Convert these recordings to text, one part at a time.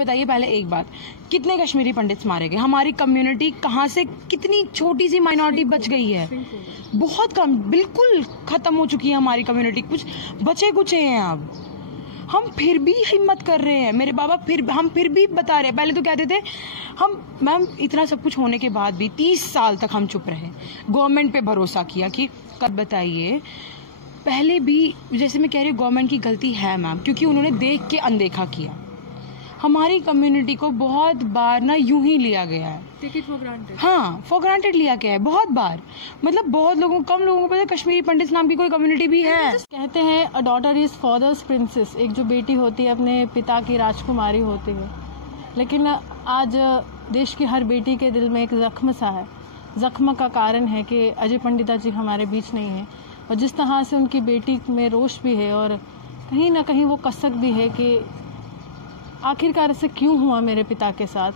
बताइए पहले एक बात, कितने कश्मीरी पंडित मारे गए? हमारी कम्युनिटी कहाँ से, कितनी छोटी सी माइनॉरिटी बच गई है, बहुत कम, बिल्कुल खत्म हो चुकी है हमारी कम्युनिटी, कुछ बचे कुचे हैं। अब हम फिर भी हिम्मत कर रहे हैं, मेरे बाबा हम फिर भी बता रहे हैं। पहले तो कहते थे हम, मैम इतना सब कुछ होने के बाद भी 30 साल तक हम चुप रहे, गवर्नमेंट पे भरोसा किया कि कब बताइए। पहले भी जैसे मैं कह रही हूँ गवर्नमेंट की गलती है मैम, क्योंकि उन्होंने देख के अनदेखा किया। हमारी कम्युनिटी को बहुत बार ना यूं ही लिया गया है, टेक इट फॉर ग्रांटेड। हाँ, फॉर ग्रांटेड लिया गया है बहुत बार। मतलब बहुत लोगों, कम लोगों को पता है कश्मीरी पंडित नाम की कोई कम्युनिटी भी है। कहते हैं a daughter is father's princess, एक जो बेटी होती है अपने पिता की राजकुमारी होती है। लेकिन आज देश की हर बेटी के दिल में एक जख्म सा है। जख्म का कारण है कि अजय पंडिता जी हमारे बीच नहीं है, और जिस तरह से उनकी बेटी में रोष भी है और कहीं ना कहीं वो कसक भी है कि आखिरकार ऐसे क्यों हुआ मेरे पिता के साथ।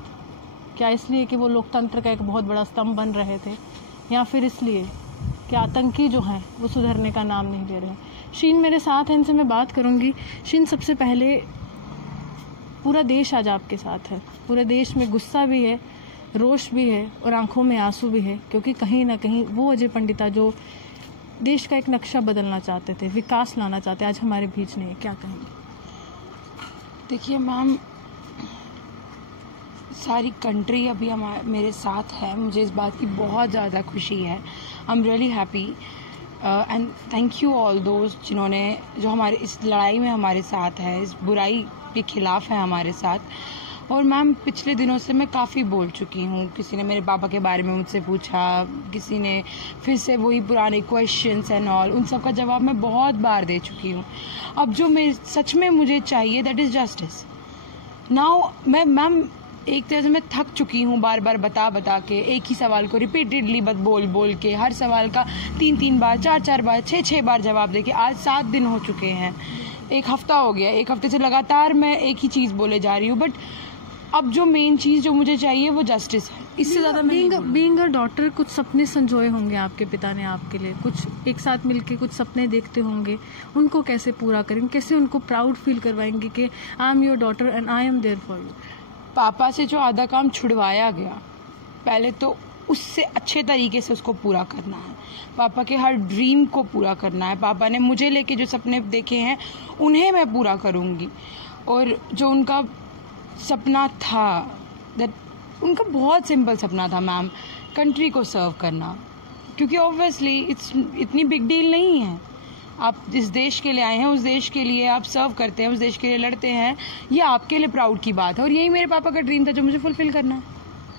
क्या इसलिए कि वो लोकतंत्र का एक बहुत बड़ा स्तंभ बन रहे थे, या फिर इसलिए कि आतंकी जो हैं वो सुधरने का नाम नहीं ले रहे। शीन मेरे साथ हैं, इनसे मैं बात करूंगी। शीन, सबसे पहले पूरा देश आज आपके साथ है, पूरे देश में गुस्सा भी है, रोष भी है और आंखों में आंसू भी है, क्योंकि कहीं ना कहीं वो अजय पंडिता जो देश का एक नक्शा बदलना चाहते थे, विकास लाना चाहते, आज हमारे बीच नहीं है। क्या कहेंगे? देखिए मैम, सारी कंट्री अभी मेरे साथ है, मुझे इस बात की बहुत ज़्यादा खुशी है। I am really happy and thank you all दोस्त जिन्होंने, जो हमारे इस लड़ाई में हमारे साथ है, इस बुराई के खिलाफ है हमारे साथ। और मैम पिछले दिनों से मैं काफ़ी बोल चुकी हूँ, किसी ने मेरे पापा के बारे में मुझसे पूछा, किसी ने फिर से वही पुराने क्वेश्चंस एंड ऑल, उन सब का जवाब मैं बहुत बार दे चुकी हूँ। अब जो मैं सच में मुझे चाहिए दैट इज़ जस्टिस। नाउ मैं मैम एक तरह से मैं थक चुकी हूँ बार बार बता के, एक ही सवाल को रिपीटेडली बोल के, हर सवाल का 3 बार 4 बार 6 बार जवाब देके आज 7 दिन हो चुके हैं, एक हफ्ता हो गया, एक हफ्ते से लगातार मैं एक ही चीज़ बोले जा रही हूँ। बट अब जो मेन चीज़ जो मुझे चाहिए वो जस्टिस है, इससे ज़्यादा बीइंग अ डॉटर कुछ सपने संजोए होंगे आपके पिता ने आपके लिए, कुछ एक साथ मिलके कुछ सपने देखते होंगे, उनको कैसे पूरा करेंगे, कैसे उनको प्राउड फील करवाएंगे कि I am your daughter and I am there for you. पापा से जो आधा काम छुड़वाया गया, पहले तो उससे अच्छे तरीके से उसको पूरा करना है, पापा के हर ड्रीम को पूरा करना है। पापा ने मुझे लेके जो सपने देखे हैं उन्हें मैं पूरा करूँगी। और जो उनका सपना था, उनका बहुत सिंपल सपना था मैम, कंट्री को सर्व करना, क्योंकि ऑब्वियसली इतनी बिग डील नहीं है। आप जिस देश के लिए आए हैं उस देश के लिए आप सर्व करते हैं, उस देश के लिए लड़ते हैं, ये आपके लिए प्राउड की बात है। और यही मेरे पापा का ड्रीम था जो मुझे फुलफिल करना है।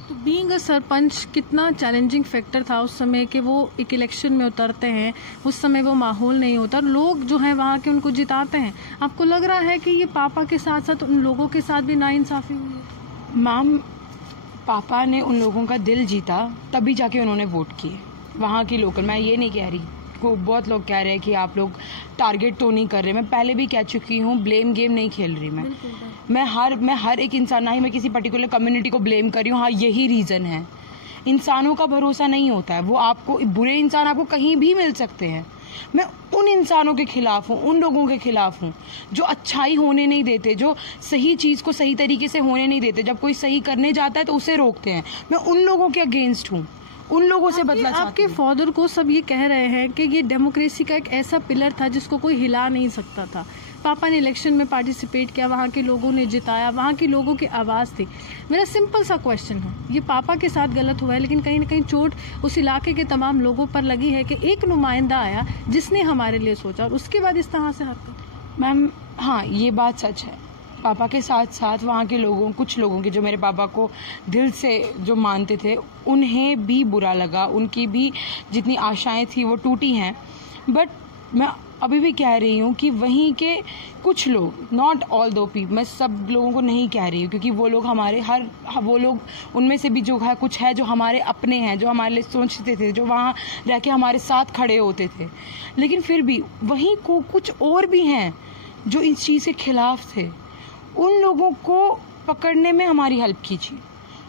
तो बीइंग अ सरपंच कितना चैलेंजिंग फैक्टर था उस समय कि वो एक इलेक्शन में उतरते हैं, उस समय वो माहौल नहीं होता, लोग जो हैं वहाँ के उनको जिताते हैं। आपको लग रहा है कि ये पापा के साथ साथ उन लोगों के साथ भी नाइंसाफी हुई है? मैम, पापा ने उन लोगों का दिल जीता तभी जाके उन्होंने वोट किए, वहाँ की लोकल। मैं ये नहीं कह रही, को बहुत लोग कह रहे हैं कि आप लोग टारगेट तो नहीं कर रहे। मैं पहले भी कह चुकी हूँ, ब्लेम गेम नहीं खेल रही मैं हर एक इंसान, ना ही मैं किसी पर्टिकुलर कम्युनिटी को ब्लेम कर रही हूँ। हाँ, यही रीज़न है, इंसानों का भरोसा नहीं होता है, वो आपको, बुरे इंसान आपको कहीं भी मिल सकते हैं। मैं उन इंसानों के खिलाफ हूँ, उन लोगों के खिलाफ हूँ जो अच्छाई होने नहीं देते, जो सही चीज़ को सही तरीके से होने नहीं देते। जब कोई सही करने जाता है तो उसे रोकते हैं। मैं उन लोगों के अगेंस्ट हूँ, उन लोगों से बदला चाहती हूँ। आपके फादर को सब ये कह रहे हैं कि ये डेमोक्रेसी का एक ऐसा पिलर था जिसको कोई हिला नहीं सकता था। पापा ने इलेक्शन में पार्टिसिपेट किया, वहाँ के लोगों ने जिताया, वहाँ के लोगों की आवाज़ थी। मेरा सिंपल सा क्वेश्चन है, ये पापा के साथ गलत हुआ है, लेकिन कहीं ना कहीं चोट उस इलाके के तमाम लोगों पर लगी है कि एक नुमाइंदा आया जिसने हमारे लिए सोचा और उसके बाद इस तरह से हरकत। मैम हाँ, ये बात सच है। पापा के साथ साथ वहाँ के लोगों, कुछ लोगों के जो मेरे पापा को दिल से जो मानते थे, उन्हें भी बुरा लगा, उनकी भी जितनी आशाएं थी वो टूटी हैं। बट मैं अभी भी कह रही हूँ कि वहीं के कुछ लोग, नॉट ऑल दो पीपल, मैं सब लोगों को नहीं कह रही हूँ, क्योंकि वो लोग हमारे वो लोग उनमें से भी जो है कुछ है जो हमारे अपने हैं, जो हमारे लिए सोचते थे, जो वहाँ रह के हमारे साथ खड़े होते थे। लेकिन फिर भी वहीं को कुछ और भी हैं जो इस चीज़ के खिलाफ थे। उन लोगों को पकड़ने में हमारी हेल्प कीजिए,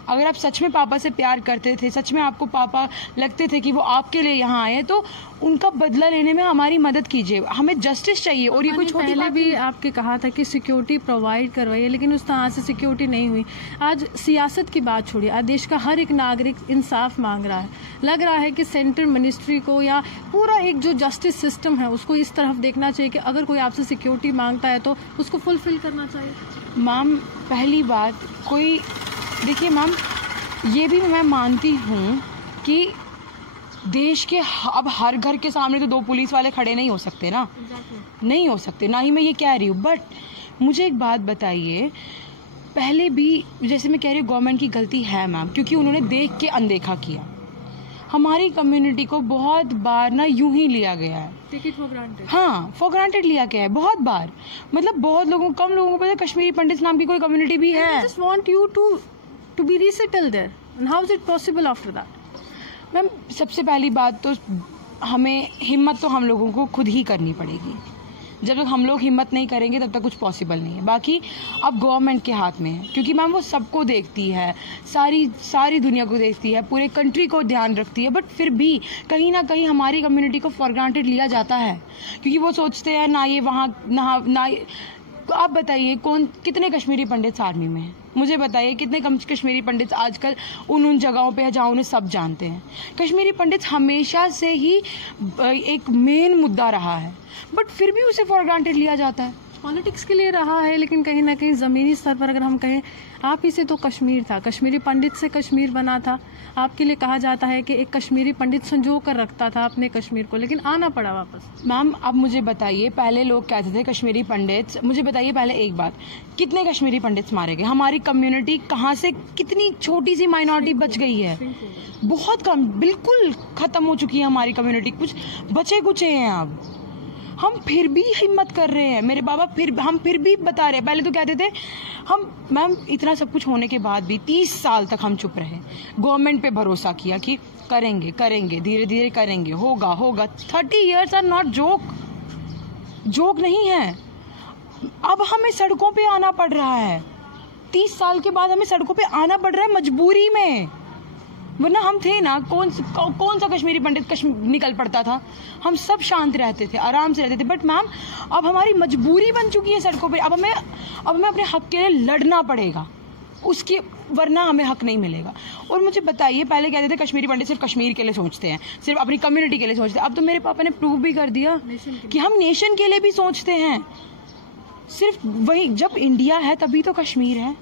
अगर आप सच में पापा से प्यार करते थे, सच में आपको पापा लगते थे कि वो आपके लिए यहाँ आए, तो उनका बदला लेने में हमारी मदद कीजिए। हमें जस्टिस चाहिए। और ये कोई छोटी पहले बात भी नहीं। आपके कहा था कि सिक्योरिटी प्रोवाइड करवाइए, लेकिन उस तरह से सिक्योरिटी नहीं हुई। आज सियासत की बात छोड़िए, आज देश का हर एक नागरिक इंसाफ मांग रहा है। लग रहा है कि सेंट्रल मिनिस्ट्री को या पूरा एक जो जस्टिस सिस्टम है उसको इस तरफ देखना चाहिए कि अगर कोई आपसे सिक्योरिटी मांगता है तो उसको फुलफिल करना चाहिए। मैम पहली बात, कोई देखिए मैम, ये भी मैं मानती हूँ कि देश के अब हर घर के सामने तो 2 पुलिस वाले खड़े नहीं हो सकते ना, नहीं हो सकते, ना ही मैं ये कह रही हूँ। बट मुझे एक बात बताइए, पहले भी जैसे मैं कह रही हूँ गवर्नमेंट की गलती है मैम, क्योंकि उन्होंने देख के अनदेखा किया। हमारी कम्युनिटी को बहुत बार ना यूं ही लिया गया है, टेक इट फॉर ग्रांटेड। हाँ, फॉर ग्रांटेड लिया गया है बहुत बार। मतलब बहुत लोगों, कम लोगों को पता है कश्मीरी पंडित नाम की कोई कम्युनिटी भी है। Just want you to be resettled there, and how is it possible after that? Ma'am सबसे पहली बात तो हमें हिम्मत तो हम लोगों को खुद ही करनी पड़ेगी। जब तक हम लोग हिम्मत नहीं करेंगे तब तक कुछ पॉसिबल नहीं है। बाकी अब गवर्नमेंट के हाथ में है, क्योंकि मैम वो सबको देखती है, सारी दुनिया को देखती है, पूरे कंट्री को ध्यान रखती है। बट फिर भी कहीं ना कहीं हमारी कम्युनिटी को फॉर ग्रांटेड लिया जाता है, क्योंकि वो सोचते हैं ना ये वहाँ ना। आप बताइए कितने कश्मीरी पंडित आर्मी में हैं? मुझे बताइए कितने कश्मीरी पंडित आजकल उन जगहों पे है जहाँ उन्हें सब जानते हैं। कश्मीरी पंडित हमेशा से ही एक मेन मुद्दा रहा है, बट फिर भी उसे फॉर ग्रांटेड लिया जाता है। पॉलिटिक्स के लिए रहा है, लेकिन कहीं ना कहीं जमीनी स्तर पर अगर हम कहें, आप ही से तो कश्मीर था, कश्मीरी पंडित से कश्मीर बना था। आपके लिए कहा जाता है कि एक कश्मीरी पंडित संजो कर रखता था अपने कश्मीर को, लेकिन आना पड़ा वापस। मैम अब मुझे बताइए, पहले लोग कहते थे कश्मीरी पंडित, मुझे बताइए पहले एक बात, कितने कश्मीरी पंडित मारे गए? हमारी कम्युनिटी कहाँ से, कितनी छोटी सी माइनॉरिटी बच गई है, बहुत कम, बिल्कुल खत्म हो चुकी है हमारी कम्युनिटी। कुछ बचे कुचे हैं अब। हम फिर भी हिम्मत कर रहे हैं, मेरे बाबा हम फिर भी बता रहे हैं। पहले तो कहते थे हम, मैम इतना सब कुछ होने के बाद भी 30 साल तक हम चुप रहे, गवर्नमेंट पे भरोसा किया कि करेंगे धीरे धीरे करेंगे, होगा। 30 years आर नॉट जोक नहीं है। अब हमें सड़कों पे आना पड़ रहा है, 30 साल के बाद हमें सड़कों पे आना पड़ रहा है मजबूरी में, वरना हम थे ना, कौन सा कश्मीरी पंडित निकल पड़ता था, हम सब शांत रहते थे, आराम से रहते थे। बट मैम अब हमारी मजबूरी बन चुकी है सड़कों पे। अब हमें अपने हक के लिए लड़ना पड़ेगा, उसकी वरना हमें हक नहीं मिलेगा। और मुझे बताइए, पहले कहते थे कश्मीरी पंडित सिर्फ कश्मीर के लिए सोचते हैं, सिर्फ अपनी कम्युनिटी के लिए सोचते हैं। अब तो मेरे पापा ने प्रूव भी कर दिया कि हम नेशन के लिए भी सोचते हैं। सिर्फ वही, जब इंडिया है तभी तो कश्मीर है।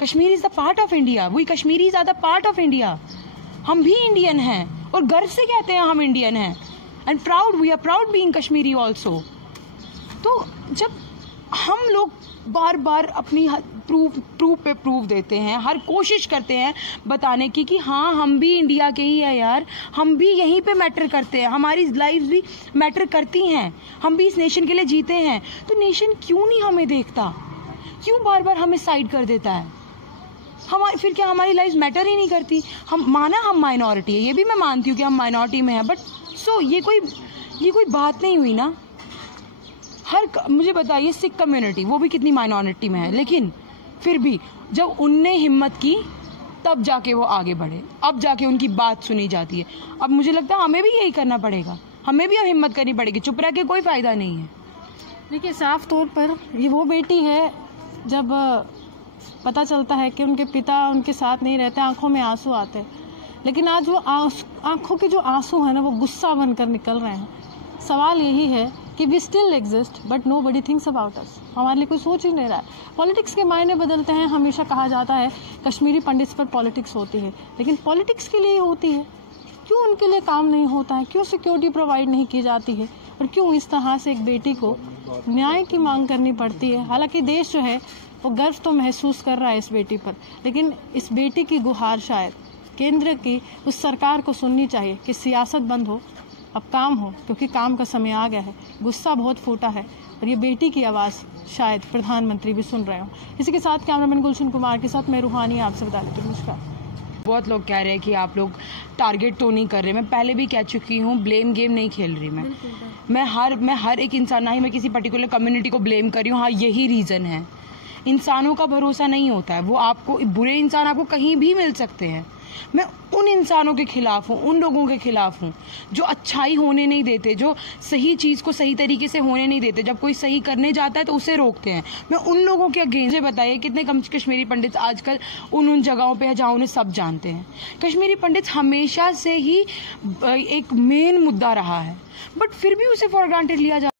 Kashmir is the part of India, वही Kashmiris are the part of India. हम भी इंडियन हैं और गर्व से कहते हैं हम इंडियन हैं, and we are proud being Kashmiri also. तो जब हम लोग बार बार अपनी प्रूफ देते हैं, हर कोशिश करते हैं बताने की कि हाँ हम भी इंडिया के ही है यार, हम भी यहीं पे मैटर करते हैं, हमारी लाइफ भी मैटर करती हैं, हम भी इस नेशन के लिए जीते हैं, तो नेशन क्यों नहीं हमें देखता, क्यों बार बार हमें साइड कर देता है? फिर क्या हमारी लाइफ मैटर ही नहीं करती? हम माइनॉरिटी है, ये भी मैं मानती हूँ कि हम माइनॉरिटी में है, बट ये कोई बात नहीं हुई ना। मुझे बताइए, सिख कम्युनिटी वो भी कितनी माइनॉरिटी में है, लेकिन फिर भी जब उनने हिम्मत की तब जाके वो आगे बढ़े, अब जाके उनकी बात सुनी जाती है। अब मुझे लगता है हमें भी यही करना पड़ेगा, हमें भी अब हिम्मत करनी पड़ेगी, चुप रह के कोई फायदा नहीं है। देखिए, साफ तौर पर ये वो बेटी है, जब पता चलता है कि उनके पिता उनके साथ नहीं रहते, आंखों में आंसू आते हैं, लेकिन आज वो आंखों के जो आंसू हैं ना, वो गुस्सा बनकर निकल रहे हैं। सवाल यही है कि we still exist but nobody thinks about us. हमारे लिए कोई सोच ही नहीं रहा है। पॉलिटिक्स के मायने बदलते हैं। हमेशा कहा जाता है कश्मीरी पंडित्स पर पॉलिटिक्स होती है, लेकिन पॉलिटिक्स के लिए होती है, क्यों उनके लिए काम नहीं होता है? क्यों सिक्योरिटी प्रोवाइड नहीं की जाती है? और क्यों इस तरह से एक बेटी को न्याय की मांग करनी पड़ती है? हालांकि देश जो है वो गर्व तो महसूस कर रहा है इस बेटी पर, लेकिन इस बेटी की गुहार शायद केंद्र की उस सरकार को सुननी चाहिए कि सियासत बंद हो, अब काम हो, क्योंकि काम का समय आ गया है। गुस्सा बहुत फूटा है और ये बेटी की आवाज़ शायद प्रधानमंत्री भी सुन रहे हो। इसी के साथ कैमरामैन गुलशन कुमार के साथ मैं रूहानी आपसे बता देती हूँ। नमस्कार। बहुत लोग कह रहे हैं कि आप लोग टारगेट तो नहीं कर रहे। मैं पहले भी कह चुकी हूँ, ब्लेम गेम नहीं खेल रही मैं हर एक इंसान, ना ही मैं किसी पर्टिकुलर कम्युनिटी को ब्लेम कर रही हूँ। हाँ, यही रीज़न है, इंसानों का भरोसा नहीं होता है, वो आपको बुरे इंसान आपको कहीं भी मिल सकते हैं। मैं उन इंसानों के खिलाफ हूँ, उन लोगों के खिलाफ हूँ जो अच्छाई होने नहीं देते, जो सही चीज़ को सही तरीके से होने नहीं देते, जब कोई सही करने जाता है तो उसे रोकते हैं। मैं उन लोगों के अगेंस्ट। मुझे बताइए कितने कश्मीरी पंडित आजकल उन जगहों पे है जहाँ उन्हें सब जानते हैं। कश्मीरी पंडित हमेशा से ही एक मेन मुद्दा रहा है, बट फिर भी उसे फॉर ग्रांटेड लिया जा